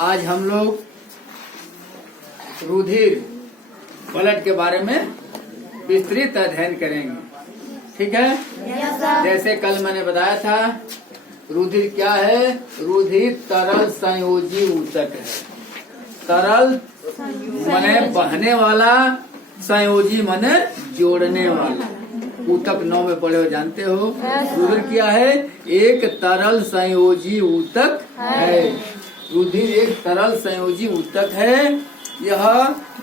आज हम लोग रुधिर ब्लड के बारे में विस्तृत अध्ययन करेंगे। ठीक है? जैसे कल मैंने बताया था, रुधिर क्या है? रुधिर तरल संयोजी ऊतक है। तरल माने बहने वाला, संयोजी माने जोड़ने वाला। ऊतक 9 में पढ़े हो, जानते हो। रुधिर क्या है? एक तरल संयोजी ऊतक है। रुधिर एक तरल संयोजी ऊतक है। यह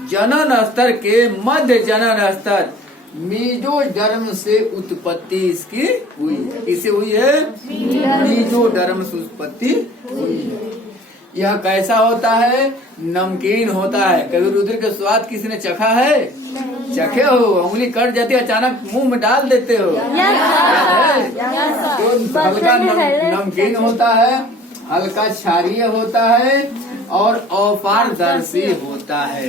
जनन स्तर के मध्य जनन स्तर मीजोडर्म से उत्पत्ति इसकी हुई है। किसे हुई है? मीजोडर्म से उत्पत्ति हुई है। यह कैसा होता है? नमकीन होता है। कभी रुधिर का स्वाद किसी ने चखा है? चखे हो? उंगली कट जाती है, अचानक मुंह में डाल देते हो। तो हल्का नमकीन होता है, हल्का क्षारीय होता है और अपारदर्शी होता है।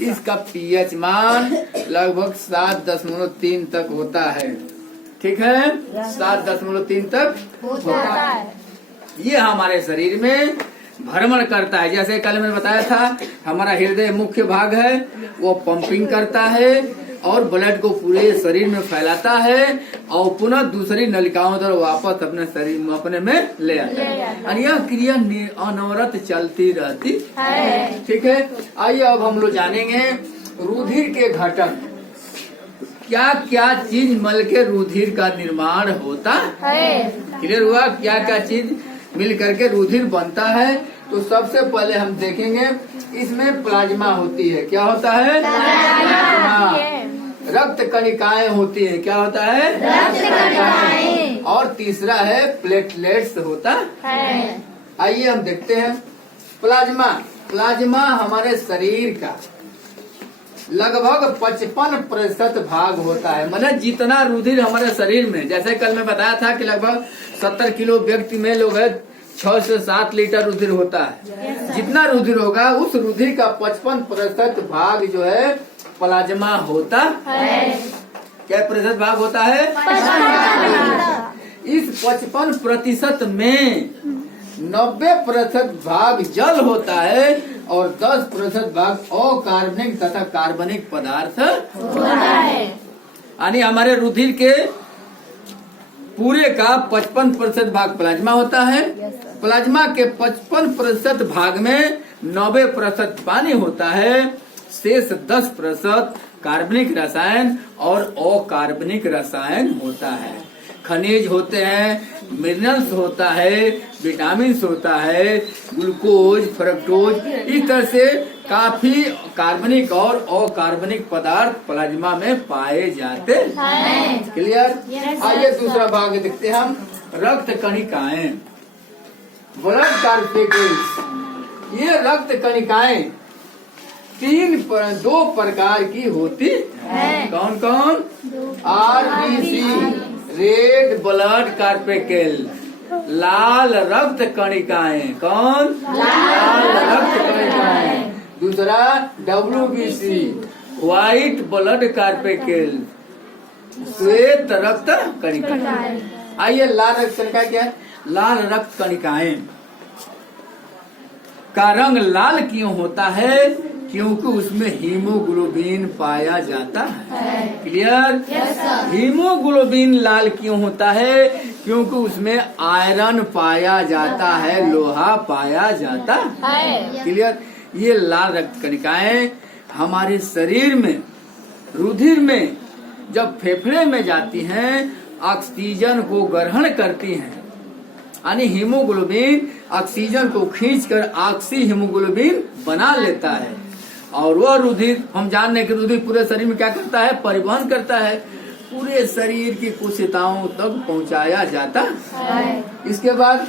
इसका पीएच मान लगभग 7.3 तक होता है। ठीक है? 7.3 तक होता है। ये हमारे शरीर में भ्रमण करता है। जैसे कल मैंने बताया था, हमारा हृदय मुख्य भाग है, वो पंपिंग करता है और ब्लड को पूरे शरीर में फैलाता है और पुनः दूसरी नलिकाओं द्वारा वापस अपने शरीर अपने में ले आता है। और यह क्रिया अनवरत चलती रहती है। ठीक है? आइए अब हम लोग जानेंगे रुधिर के घटक। क्या क्या चीज मल के रुधिर का निर्माण होता है? क्लियर हुआ? क्या क्या चीज मिल करके रुधिर बनता है? तो सबसे पहले हम देखेंगे, इसमें प्लाज्मा होती है। क्या होता है? प्लाज्मा। रक्त कणिकाएं होती है। क्या होता है? रक्त कणिकाएं। और तीसरा है प्लेटलेट्स होता है। आइए हम देखते हैं प्लाज्मा। प्लाज्मा हमारे शरीर का लगभग 55% भाग होता है। मतलब जितना रुधिर हमारे शरीर में, जैसे कल मैं बताया था कि लगभग 70 किलो व्यक्ति में लोग है 6 से 7 लीटर रुधिर होता है। जितना रुधिर होगा उस रुधिर का 55% भाग जो है प्लाज्मा होता है। क्या प्रतिशत भाग होता है? 55%। इस 55% में 90% भाग जल होता है और 10% भाग अकार्बनिक तथा कार्बनिक पदार्थ होता है। यानी हमारे रुधिर के पूरे का 55% भाग प्लाज्मा होता है। प्लाज्मा के 55% भाग में 90% पानी होता है। शेष 10% कार्बनिक रसायन और अकार्बनिक रसायन होता है। खनिज होते हैं, मिनरल्स होता है, विटामिन होता है, ग्लूकोज, फ्रक्टोज, इस तरह से काफी कार्बनिक और अकार्बनिक पदार्थ प्लाज्मा में पाए जाते हैं। क्लियर? आइए दूसरा भाग देखते हैं हम, रक्त कणिकाएं, ब्लड कार्पेल्स। ये रक्त कणिकाएं 2 प्रकार की होती है। कौन कौन? RBC रेड ब्लड कार्पेकल, लाल रक्त कणिकाएं। कौन? लाल रक्त कणिकाएं। दूसरा WBC व्हाइट ब्लड कार्पेकल, श्वेत रक्त कणिकाएं। आइए लाल रक्त कणिका क्या है? लाल रक्त कणिकाएं का रंग लाल क्यों होता है? क्योंकि उसमें हीमोग्लोबिन पाया जाता है। क्लियर? हीमोग्लोबिन लाल क्यों होता है? क्योंकि उसमें आयरन पाया जाता है, लोहा पाया जाता है। क्लियर? ये लाल रक्त कणिकाएं हमारे शरीर में, रुधिर में जब फेफड़े में जाती हैं, ऑक्सीजन को ग्रहण करती हैं। यानी हीमोग्लोबिन ऑक्सीजन को खींचकर ऑक्सी हीमोग्लोबिन बना लेता है और वह रुधिर, हम जान रहे कि रुधिर पूरे शरीर में क्या करता है? परिवहन करता है, पूरे शरीर की कोशिकाओं तक पहुंचाया जाता है। इसके बाद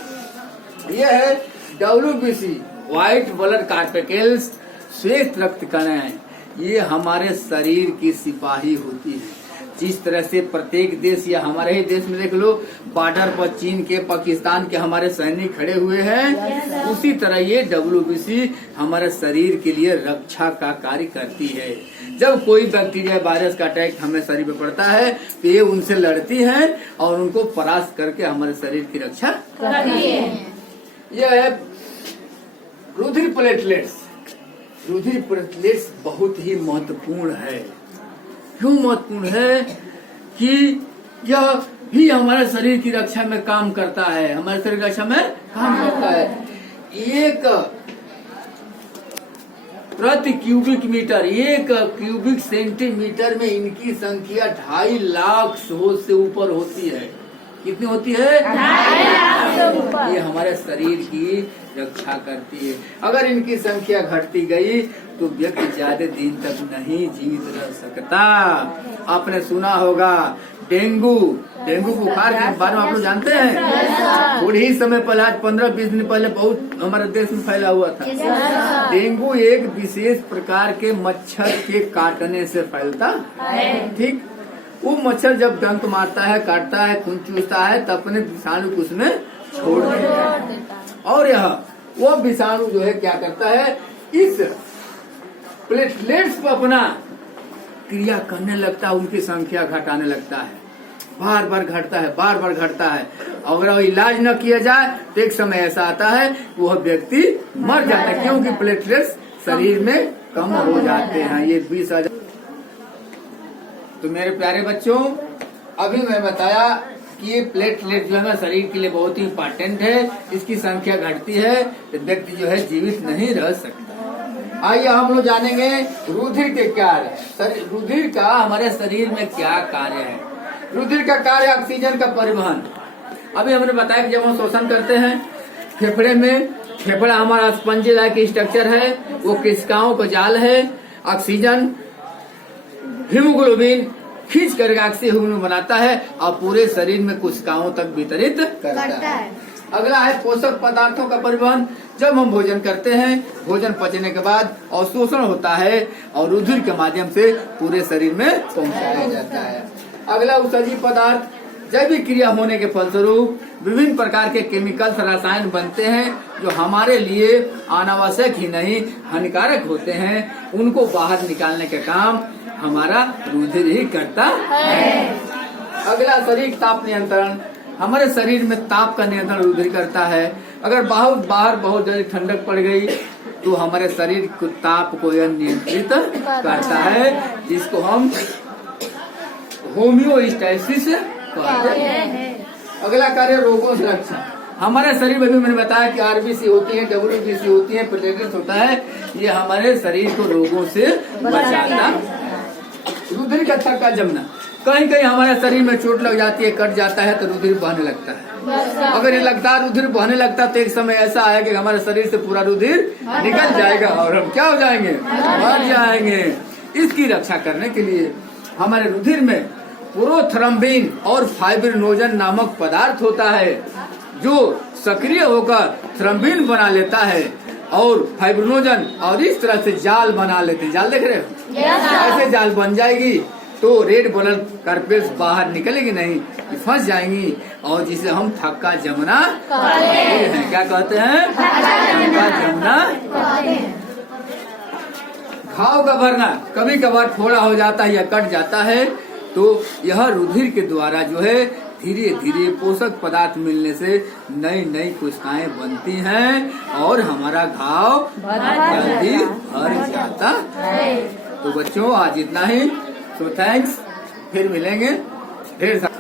यह है WBC व्हाइट ब्लड कार्पेकल्स, श्वेत रक्त कणिकाएं। ये हमारे शरीर की सिपाही होती है। जिस तरह से प्रत्येक देश या हमारे ही देश में देख लो, बॉर्डर पर चीन के, पाकिस्तान के हमारे सैनिक खड़े हुए हैं, उसी तरह ये WBC हमारे शरीर के लिए रक्षा का कार्य करती है। जब कोई बैक्टीरिया वायरस का अटैक हमें शरीर पे पड़ता है तो ये उनसे लड़ती है और उनको परास्त करके हमारे शरीर की रक्षा करती है। यह है रुधिर प्लेटलेट्स बहुत ही महत्वपूर्ण है। क्यों महत्वपूर्ण है कि यह भी हमारे शरीर की रक्षा में काम करता है, हमारे शरीर की रक्षा में काम करता है। एक प्रति क्यूबिक मीटर, 1 क्यूबिक सेंटीमीटर में इनकी संख्या 2.5 लाख से ऊपर होती है। कितनी होती है? 2.5 लाख से ऊपर। ये हमारे शरीर की रक्षा करती है। अगर इनकी संख्या घटती गई तो व्यक्ति ज्यादा दिन तक नहीं जीवित रह सकता। आपने सुना होगा डेंगू बुखार के बारे में आप लोग जानते हैं? थोड़ी ही समय पहले, आज 15-20 दिन पहले बहुत हमारे देश में फैला हुआ था। डेंगू एक विशेष प्रकार के मच्छर के काटने से फैलता है। ठीक, वो मच्छर जब डंक मारता है, काटता है, खून चूसता है, तब अपने विषाणु को उसमें छोड़ देता है। और यह वो विषाणु जो है क्या करता है, इस प्लेटलेट्स पर अपना क्रिया करने लगता है, उनकी संख्या घटाने लगता है। बार बार घटता है। अगर इलाज न किया जाए तो एक समय ऐसा आता है वह व्यक्ति मर जाता है, क्योंकि प्लेटलेट्स शरीर में कम हो जाते हैं। ये 20,000। तो मेरे प्यारे बच्चों, अभी मैं बताया कि ये प्लेटलेट जो है ना शरीर के लिए बहुत ही इम्पोर्टेंट है। इसकी संख्या घटती है तो व्यक्ति जो है जीवित नहीं रह सकता। आइए हम लोग जानेंगे रुधिर के कार्य। रुधिर का हमारे शरीर में क्या कार्य है। रुधिर का कार्य ऑक्सीजन का परिवहन। अभी हमने बताया कि जब हम श्वसन करते हैं फेफड़े में, फेफड़ा हमारा स्पंजी लाइक स्ट्रक्चर है, वो कोशिकाओं का जाल है। ऑक्सीजन हीमोग्लोबिन खींच कर ऑक्सीजन बनाता है और पूरे शरीर में कोशिकाओं तक वितरित करता है। अगला है पोषक पदार्थों का परिवहन। जब हम भोजन करते हैं, भोजन पचने के बाद अवशोषण होता है और रुधिर के माध्यम से पूरे शरीर में पहुंचाया जाता है। अगला उत्सर्जित पदार्थ। जैविक क्रिया होने के फलस्वरूप विभिन्न प्रकार के केमिकल्स, रसायन बनते हैं जो हमारे लिए अनावश्यक ही नहीं हानिकारक होते हैं। उनको बाहर निकालने का काम हमारा रुधिर ही करता है। अगला शरीर ताप नियंत्रण। हमारे शरीर में ताप का नियंत्रण रुधिर करता है। अगर बाहर बहुत ज्यादा ठंडक पड़ गई तो हमारे शरीर को ताप को यह नियंत्रित करता है, जिसको हम होम्योस्टैसिस कहते हैं। अगला कार्य रोगों से रक्षा। हमारे शरीर में भी मैंने बताया कि आरबीसी होती है, डब्ल्यूबीसी होती है, प्लेटलेट्स होता है। ये हमारे शरीर को रोगों से बचाता। रुधिर का थक्का जमना। कहीं कहीं हमारे शरीर में चोट लग जाती है, कट जाता है तो रुधिर बहने लगता है। अगर ये लगातार रुधिर बहने लगता तो एक समय ऐसा आया कि हमारे शरीर से पूरा रुधिर निकल जाएगा और हम क्या हो जाएंगे, मर जाएंगे। इसकी रक्षा करने के लिए हमारे रुधिर में प्रोथ्रम्बिन और फाइब्रिनोजन नामक पदार्थ होता है, जो सक्रिय होकर थ्रम्बिन बना लेता है और फाइब्रिनोजन, और इस तरह से जाल बना लेते हैं। जाल देख रहे हो? ऐसे जाल बन जाएगी तो रेड ब्लड कार्पेल्स बाहर निकलेगी नहीं, फंस जाएंगी, और जिसे हम थक्का जमना कहते हैं। क्या कहते हैं? थक्का जमना। घाव का भरना। कभी कभार फोड़ा हो जाता है या कट जाता है तो यह रुधिर के द्वारा जो है धीरे धीरे पोषक पदार्थ मिलने से नई नई कोशिकाएं बनती हैं और हमारा घाव जल्दी भर जाता है। तो बच्चों आज इतना ही। सो थैंक्स, फिर मिलेंगे ढेर सारा।